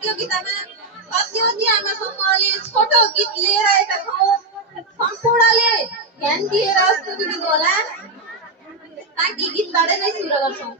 प्रतियोगितामा कतिवटा आमासम्मले छोटो गीत लिएर आएका छौँ। सम्पूर्णले ध्यान दिएर सुनिदिनु होला ताकि गीतबाटै नै सुरु गर्छौँ।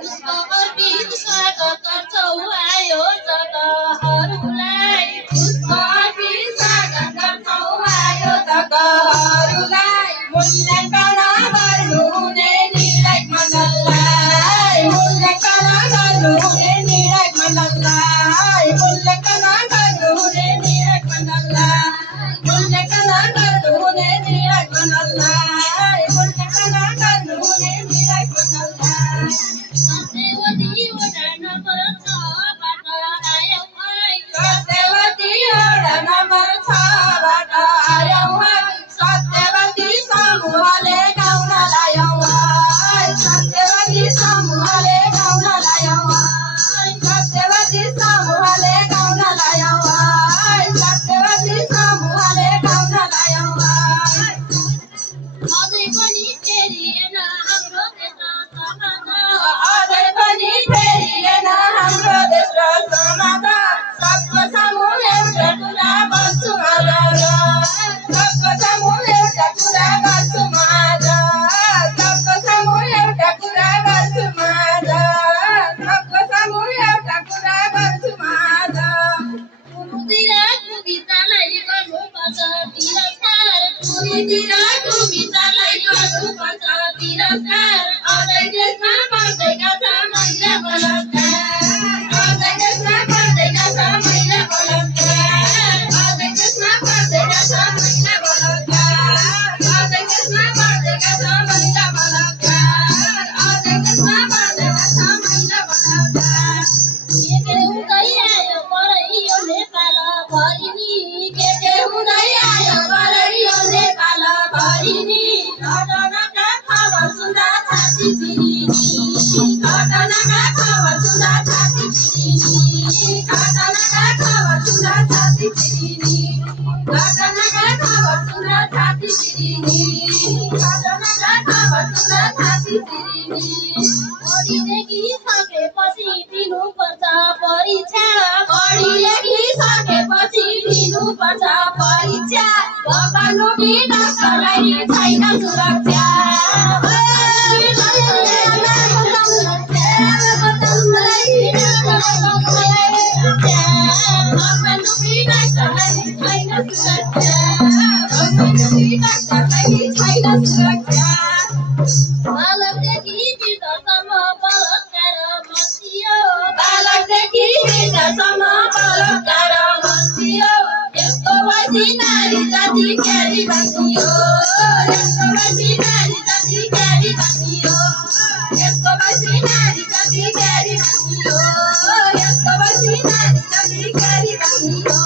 पुष्पअर्पित स्वागत गर्छौँ आयोजकहरूलाई। पुष्पअर्पित स्वागत गर्छौँ आयोजकहरूलाई। मूल्याङ्कन गर्नुहुने निर्णायक मण्डललाई। मूल्याङ्कन गर्नुहुने निर्णायक मण्डललाई। मूल्याङ्कन गर्नुहुने निर्णायक मण्डललाई। मूल्याङ्कन गर्नुहुने निर्णायक मण्डललाई। मूल्याङ्कन गर्नुहुने निर्णायक मण्डललाई। सत्यवती वडा नम्बर 6 बाट आयौँ है। सत्यवती वडा नम्बर 6 बाट आयौँ है। सत्यवती समूहले गाउन लायौँ है। सत्यवती समूहले गाउन लायौँ है। सत्यवती समूहले गाउन लायौँ है। सत्यवती समूहले गाउन लायौँ है। अझै पनि फेरिएन हाम्रो देश र समाज। अझै पनि फेरिएन हाम्रो देश र समाज। सबको समूह एउटा कुरा गर्छु आज। सबको समूह एउटा कुरा गर्छु आज। सबको समूह एउटा कुरा गर्छु आज। सबको समूह एउटा कुरा गर्छु आज। कुमुदिरा कुमितालाई गर्नुपर्छ तिरस्कार। कुमुदिरा कुमितालाई गर्नुपर्छ तिरस्कार। अझै देशमा बढ्दैका छ महिला बलात्कार। अझै देशमा बढ्दैका छ महिला बलात्कार। अझै देशमा बढ्दैका छ महिला बलात्कार। अझै देशमा बढ्दैका छ महिला बलात्कार। अझै देशमा बढ्दैका छ महिला बलात्कार। के हुँदै आयो परै यो नेपाल भरि नि। के हुँदै आयो परै यो नेपाल भरि नि। घटनाका खबर सुन्दा छाती चिरिनी। घटनाका खबर सुन्दा छाती चिरिनी। घटनाका खबर सुन्दा छाती चिरिनी। घटनाका खबर सुन्दा छाती चिरिनी। घटनाका खबर सुन्दा छाती चिरिनी। पढी लेखिसकेपछि दिनुपर्छ परीक्षा। पढी लेखिसकेपछि दिनुपर्छ परीक्षा। भगवानुकी डाक्टरलाई छैन सुरक्षा। भगवानुकी डाक्टरलाई छैन सुरक्षा। भगवानुकी डाक्टरलाई छैन सुरक्षा। बालकदेखि वृद्धसम्म बलात्कार मसियो। बालकदेखि वृद्धसम्म बलात्कार मसियो। यस्तो भएपछि नारी जाति क्यारी बसियो। यस्तो भएपछि नारी जाति क्यारी बसियो। यस्तो भएपछि नारी जाति क्यारी बसियो। यस्तो भएपछि नारी जाति क्यारी बसियो।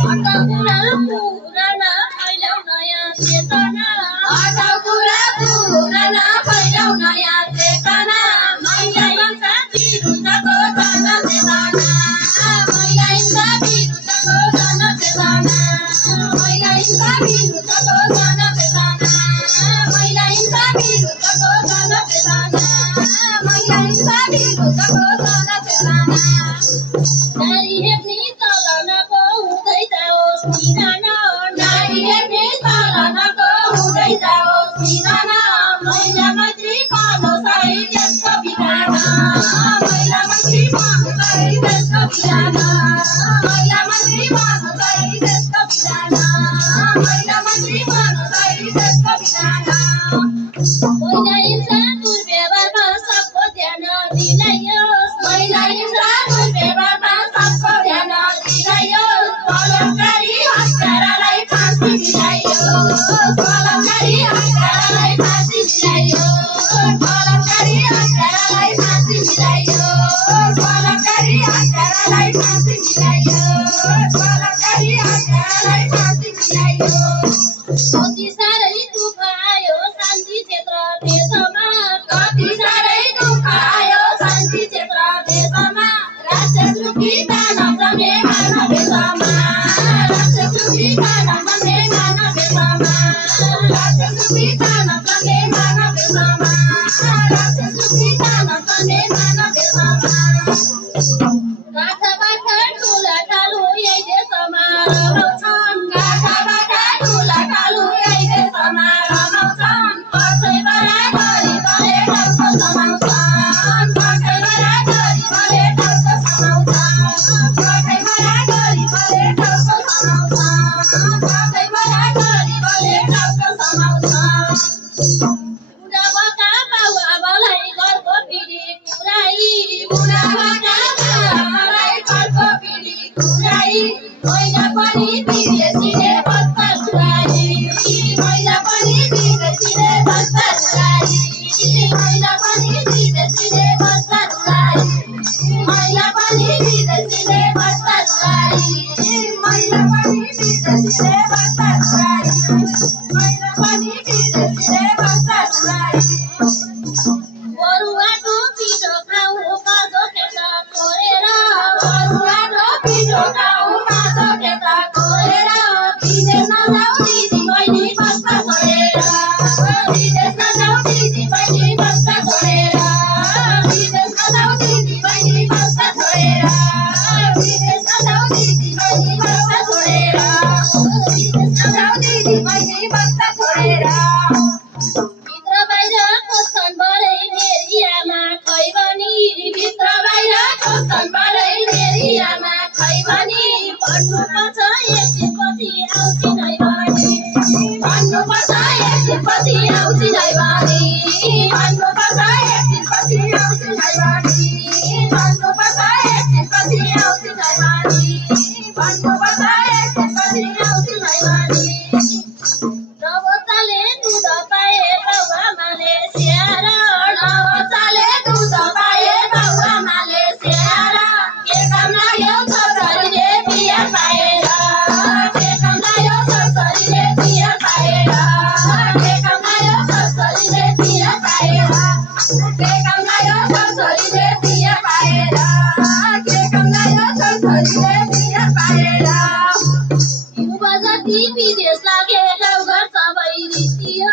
हटाउ कुरा पुराना फैलाउ नयाँ चेतना। हटाउ कुरा पुराना फैलाउ नयाँ चेतना। महिला हिंसा विरुद्धको जनचेतना। महिला हिंसा विरुद्धको जनचेतना। महिला हिंसा विरुद्धको जनचेतना। महिला हिंसा विरुद्धको जनचेतना। महिला हिंसा विरुद्धको जनचेतना। नारी हेप्ने चलनको हुँदै जाओस् निधन। नारी हेप्ने चलनको हुँदै जाओस् निधन। महिला मन्त्री पाउनुहोस् है देशको विधान। महिला मन्त्री पाउनुहोस् है देशको विधान। महिला मन्त्री पाउनुहोस् है देशको विधान। महिला मन्त्री पाउनुहोस् है देशको विधान। महिला हिंसा दुर्व्यवहारमा सबको ध्यान दिलाइयोस्। महिला हिंसा दुर्व्यवहारमा सबको ध्यान दिलाइयोस्। कलमकारी हत्यारालाई फाँसी मिलाइयो कलमकारी हत्यारालाई फाँसी मिलाइयो कलमकारी हत्यारालाई फाँसी मिलाइयो कलमकारी हत्यारालाई फाँसी मिलाइयो कति साह्रै दुःख आयो शान्ति क्षेत्र देशमा कति साह्रै दुःख आयो शान्ति क्षेत्र देशमा राक्षसरूपी दानव जन्मे मानव देशमा राक्षसरूपी दानव जन्मे मानव देशमा राक्षसरूपी दानव जन्मे मानव देशमा राक्षसरूपी दानव जन्मे मानव देशमा गाठाबाट ठुला टालु यही देशमा रमाउँछन् गाठाबाट ठुला टालु यही देशमा रमाउँछन् कसै बराबरी बले टाउको समाउँछन् कसै बराबरी बले टाउको समाउँछन् कसै बराबरी बले टाउको समाउँछन् कसै बराबरी बले टाउको समाउँछन् बुढाबाका बाबुआमालाई घरको पिँढी पुराई बुढाबाका बाबुआमालाई घरको पिँढी पुराई महिला पनि विदेशीले बच्चा छुराई महिला पनि विदेशीले बच्चा छुराई महिला पनि विदेशीले बच्चा छुराई महिला पनि विदेशीले बच्चा छुराई महिला पनि विदेशीले बच्चा छुराई महिला पनि विदेशीले बच्चा छुराई बरुवाको पिठो खाऊ काजो खेता छोडेर बरुवाको पिठो खाऊ काजो खेता छोडेर विदेश नजाऊ दिदी बहिनी बस्दा छोडेर विदेश नजाऊ दिदी बहिनी बस्दा छोडेर विदेश नजाऊ दिदी बहिनी बस्दा छोडेर विदेश नजाऊ दिदी बहिनी बस्दा छोडेर विदेश नजाऊ दिदी बहिनी बस्दा छोडेर भित्र बाहिर खोज्छन् बढै मेरी आमा खै भनी भित्र बाहिर खोज्छन् बढै मेरी आमा खै भनी भन्नुपर्छ एकछिनपछि आउँछि नै भनी भन्नुपर्छ एकछिनपछि आउँछि नै भनी भन्नुपर्छ एकछिनपछि आउँछि नै भनी भन्नुपर्छ एकछिनपछि आउँछि नै भनी भन्नुपर्छ एकछिनपछि आउँछि नै भनी नवचाले दुध पाए बाबुआमाले स्याहार नवचाले दुध पाए बाबुआमाले स्याहार के काम लाग्यो छोरीले बिहा पाएर के काम लाग्यो छोरीले बिहा पाएर के काम लाग्यो छोरीले बिहा पाएर के काम लाग्यो छोरीले बिहा पाएर के काम लाग्यो छोरीले बिहा पाएर युवा जति विदेश लागे गाउँघर सबै रित्तियो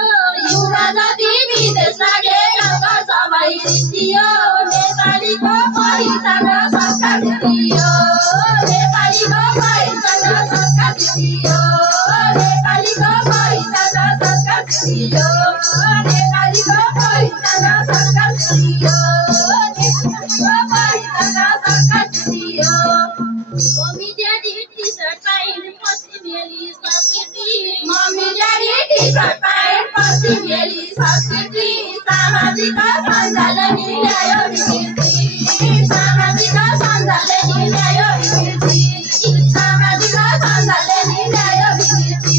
युवा जति विदेश लागे गाउँघर सबै रित्तियो नेपालीको पहिचान संस्कार दियो नेपालीको पहिचान संस्कार दियो नेपालीको पहिचान संस्कार दियो नेपालीको पहिचान संस्कार दियो नेपालीको पहिचान संस्कार दियो मम्मी ड्याडी टी-सर्ट पाइन पछि मेली संस्कृति मम्मी ड्याडी टी-सर्ट पाइन पछि मेली संस्कृति सामाजिक सञ्जालले ल्यायो विकृति सामाजिक सञ्जालले ल्यायो विकृति सामाजिक सञ्जालले ल्यायो विकृति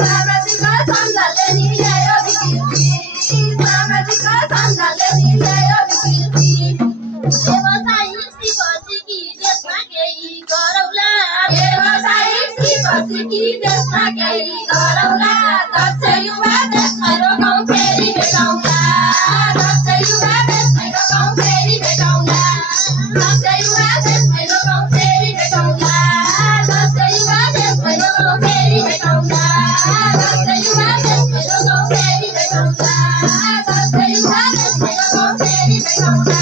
सामाजिक सञ्जालले ल्यायो विकृति सामाजिक सञ्जालले ल्यायो विकृति व्यवसायिक सिपसिकी देशमा केही गरौला व्यवसायिक सिपसिकी देशमा केही गरौला दक्ष युवा देशमै रोकौँ फेरि भेटौँला दक्ष युवा देशमै रोकौँ फेरि भेटौँला दक्ष युवा देशमै रोकौँ फेरि भेटौँला दक्ष युवा देशमै रोकौँ फेरि भेटौँला दक्ष युवा देशमै रोकौँ फेरि भेटौँला दक्ष युवा देशमै रोकौँ फेरि भेटौँला